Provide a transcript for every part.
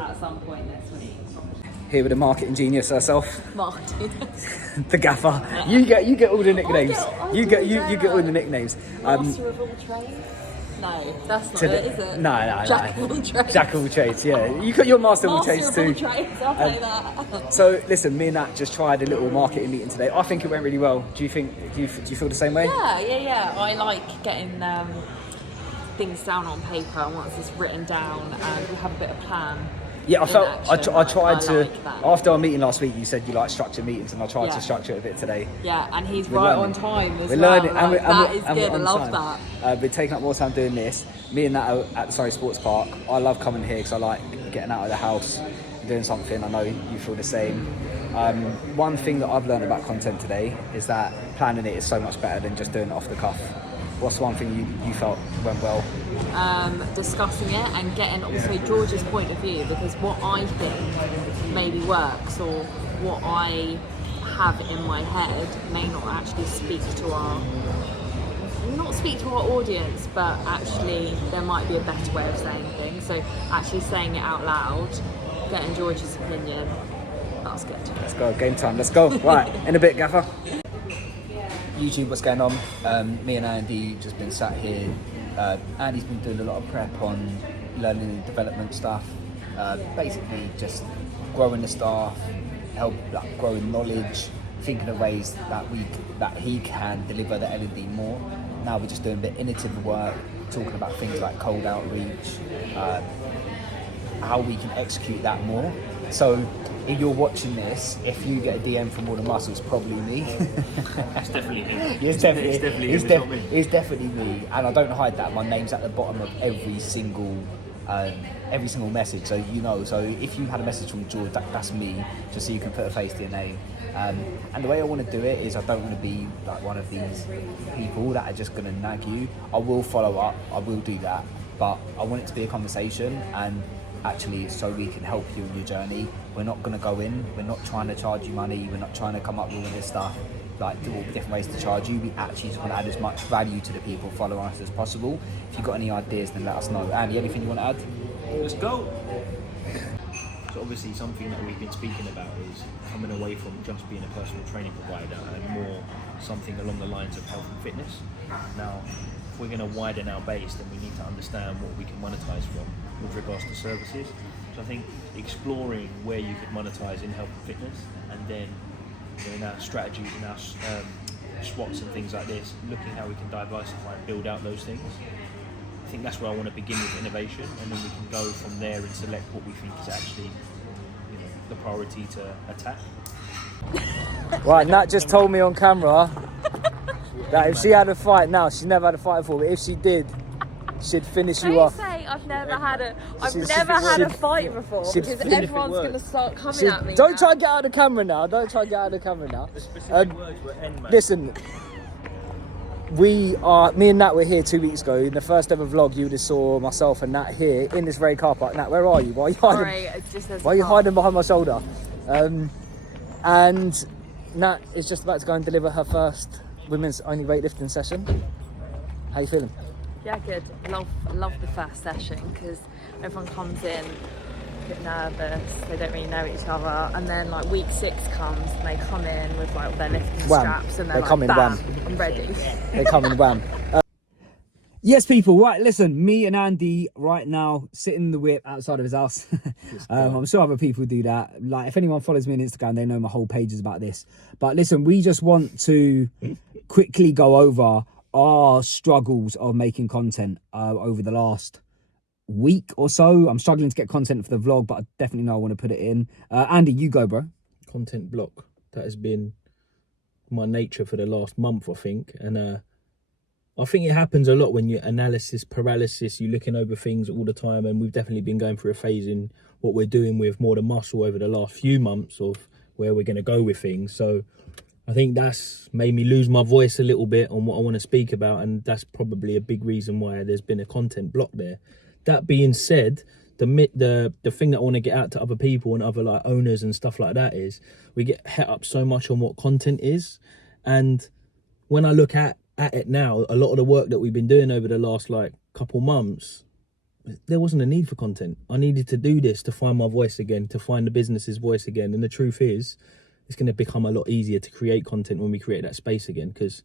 at some point this week. Here with the marketing genius herself, Marketing. the gaffer. You get all the nicknames. You get all the nicknames. Master of all trades? No, that's not it, is it? No. Jack of all trades. Jack of all trades. Yeah, you got your master of all trades too. Master of all trades. I'll say that. So listen, me and Nat just tried a little marketing meeting today. I think it went really well. Do you feel the same way? Yeah. I like getting things down on paper once it's written down and we have a bit of plan. Yeah, I tried to. Like that. After our meeting last week, you said you like structured meetings, and I tried to structure it a bit today. Yeah, and he's right on time as well. Learning, that is good. I love that. We're taking up more time doing this. Me and Nat are at the Surrey Sports Park. I love coming here because I like getting out of the house, doing something. I know you feel the same. One thing that I've learned about content today is that planning it is so much better than just doing it off the cuff. What's one thing you felt went well? Discussing it and getting also George's point of view, because what I think maybe works or what I have in my head may not actually speak to our audience, but actually there might be a better way of saying things. So actually saying it out loud, getting George's opinion, that's good. Let's go, game time, let's go. Right, in a bit, Gaffer. YouTube, what's going on? Me and Andy just been sat here. Andy's been doing a lot of prep on learning and development stuff, basically just growing the staff, growing knowledge, thinking of ways that he can deliver the L&D more. Now we're just doing a bit innovative work, talking about things like cold outreach, how we can execute that more. So if you're watching this, if you get a DM from all the muscles, probably me. It's definitely me. It's definitely me, and I don't hide that. My name's at the bottom of every single message, so you know. So if you had a message from George, that's me, just so you can put a face to your name. And the way I want to do it is I don't want to be like one of these people that are just going to nag you. I will follow up, I will do that, but I want it to be a conversation, and actually so we can help you in your journey. We're not going to go in, we're not trying to charge you money, we're not trying to come up with all this stuff, like do all the different ways to charge you. We actually just want to add as much value to the people following us as possible. If you've got any ideas, then let us know. Andy, anything you want to add? Let's go. So obviously something that we've been speaking about is coming away from just being a personal training provider and more something along the lines of health and fitness. Now, if we're going to widen our base, then we need to understand what we can monetize from with regards to services. So I think exploring where you could monetize in health and fitness, and then in our strategies and our SWOTs and things like this, looking how we can diversify and build out those things. I think that's where I want to begin with innovation, and then we can go from there and select what we think is actually the priority to attack. Right, Nat just told me on camera that if she had a fight now, she's never had a fight before, but if she did, she'd finish you off. Don't say I've never had a fight before, because everyone's going to start coming at me. Don't try and get out of the camera now. The specific words were end, man. Listen, me and Nat were here 2 weeks ago. In the first ever vlog, you would have saw myself and Nat here in this very car park. Nat, where are you? Why are you hiding behind my shoulder? And Nat is just about to go and deliver her first women's only weightlifting session. How you feeling? Yeah, good. Love the first session, because everyone comes in a bit nervous, they don't really know each other, and then like week 6 comes and they come in with like their lifting straps and they're like, bam, I'm ready. They come in wham. Yes, people, right, listen, me and Andy right now sitting in the whip outside of his house. I'm sure other people do that. Like, if anyone follows me on Instagram, they know my whole page is about this. But listen, we just want to quickly go over our struggles of making content over the last week or so. I'm struggling to get content for the vlog, but I definitely know I want to put it in. Andy, you go, bro. Content block. That has been my nature for the last month, I think. And I think it happens a lot when you're analysis paralysis, you're looking over things all the time. And we've definitely been going through a phase in what we're doing with More Than Muscle over the last few months of where we're going to go with things. So I think that's made me lose my voice a little bit on what I want to speak about. And that's probably a big reason why there's been a content block there. That being said, the thing that I want to get out to other people and other like owners and stuff like that is we get het up so much on what content is. And when I look at it now, a lot of the work that we've been doing over the last like couple months there wasn't a need for content. I needed to do this to find my voice again, to find the business's voice again. And the truth is, it's going to become a lot easier to create content when we create that space again, because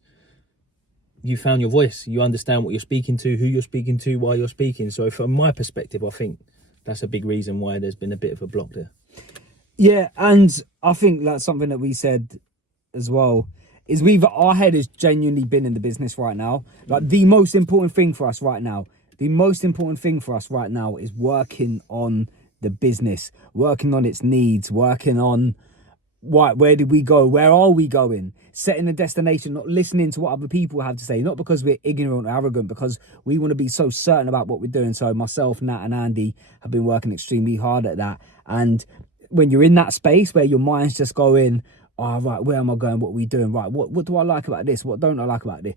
you found your voice. You understand what you're speaking to, who you're speaking to, why you're speaking. So from my perspective, I think that's a big reason why there's been a bit of a block there. Yeah, and I think that's something that we said as well, is our head has genuinely been in the business right now. Like, the most important thing for us right now is working on the business, working on its needs, working on where did we go, where are we going, setting a destination, not listening to what other people have to say, not because we're ignorant or arrogant, because we want to be so certain about what we're doing. So myself, Nat and Andy have been working extremely hard at that. And when you're in that space where your mind's just going, oh, right, where am I going? What are we doing? Right, what do I like about this? What don't I like about this?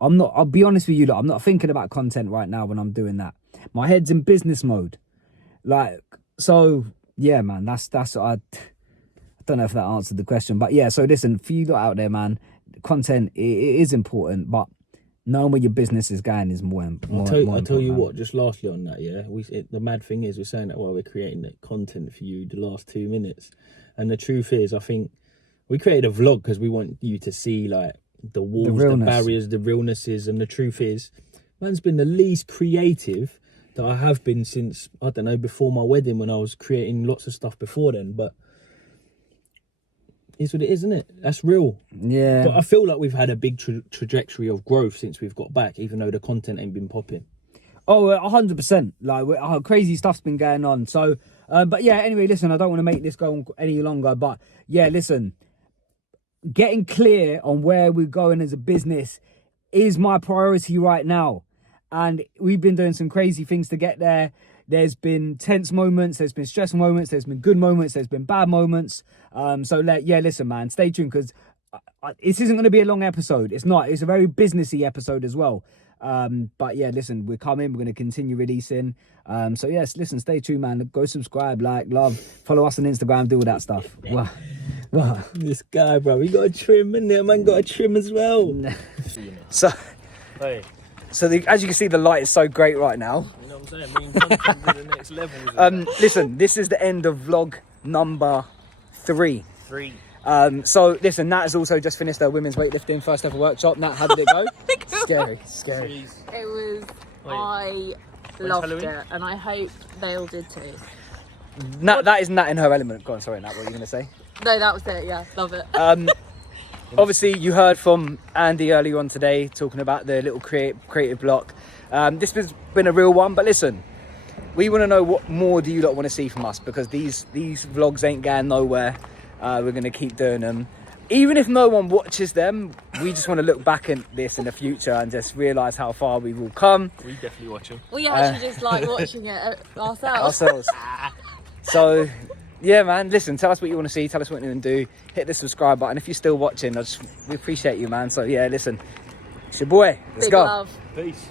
I'll be honest with you, I'm not thinking about content right now when I'm doing that. My head's in business mode. Like, so, yeah, man, that's I don't know if that answered the question. But yeah, so listen, for you lot out there, man, content, it is important, but knowing where your business is going is more important. I'll tell you what, just lastly on that, yeah, the mad thing is we're saying that while we're creating that content for you the last 2 minutes. And the truth is, I think we created a vlog because we want you to see, like, the walls, the barriers, the realnesses. And the truth is, man's been the least creative that I have been since, I don't know, before my wedding, when I was creating lots of stuff before then. But it's what it is, isn't it? That's real. Yeah. But I feel like we've had a big trajectory of growth since we've got back, even though the content ain't been popping. Oh, 100%. Like, crazy stuff's been going on. So, but yeah, anyway, listen, I don't want to make this go on any longer. But yeah, listen, getting clear on where we're going as a business is my priority right now. And we've been doing some crazy things to get there. There's been tense moments, there's been stressful moments, there's been good moments, there's been bad moments. Yeah, listen, man, stay tuned, because this isn't going to be a long episode. It's not. It's a very businessy episode as well. But yeah, listen, we're coming. We're going to continue releasing. So yes, listen, stay tuned, man. Go subscribe, like, love, follow us on Instagram, do all that stuff. Wow. This guy, bro, we got a trim in there, man. Got a trim as well. So, Hey, as you can see, the light is so great right now. you know what I'm saying? Me and content to the next level. Listen, this is the end of vlog number 3. 3. So listen, Nat has also just finished her women's weightlifting first ever workshop. Nat, how did it go? Scary. Jeez. It was, I loved it, and I hope they all did too. Nat, that is Nat in her element. Go on, sorry, Nat, what were you going to say? No, that was it, yeah, love it. Obviously, you heard from Andy earlier on today talking about the little creative block. This has been a real one, but listen, we want to know what more do you lot want to see from us, because these vlogs ain't going nowhere. We're going to keep doing them. Even if no one watches them, we just want to look back at this in the future and just realise how far we've all come. We definitely watch them. We actually just like watching it ourselves. So, yeah, man, listen, tell us what you want to see, tell us what you want to do. Hit the subscribe button. If you're still watching, we appreciate you, man. So, yeah, listen, it's your boy. Let's Big go. love. Peace.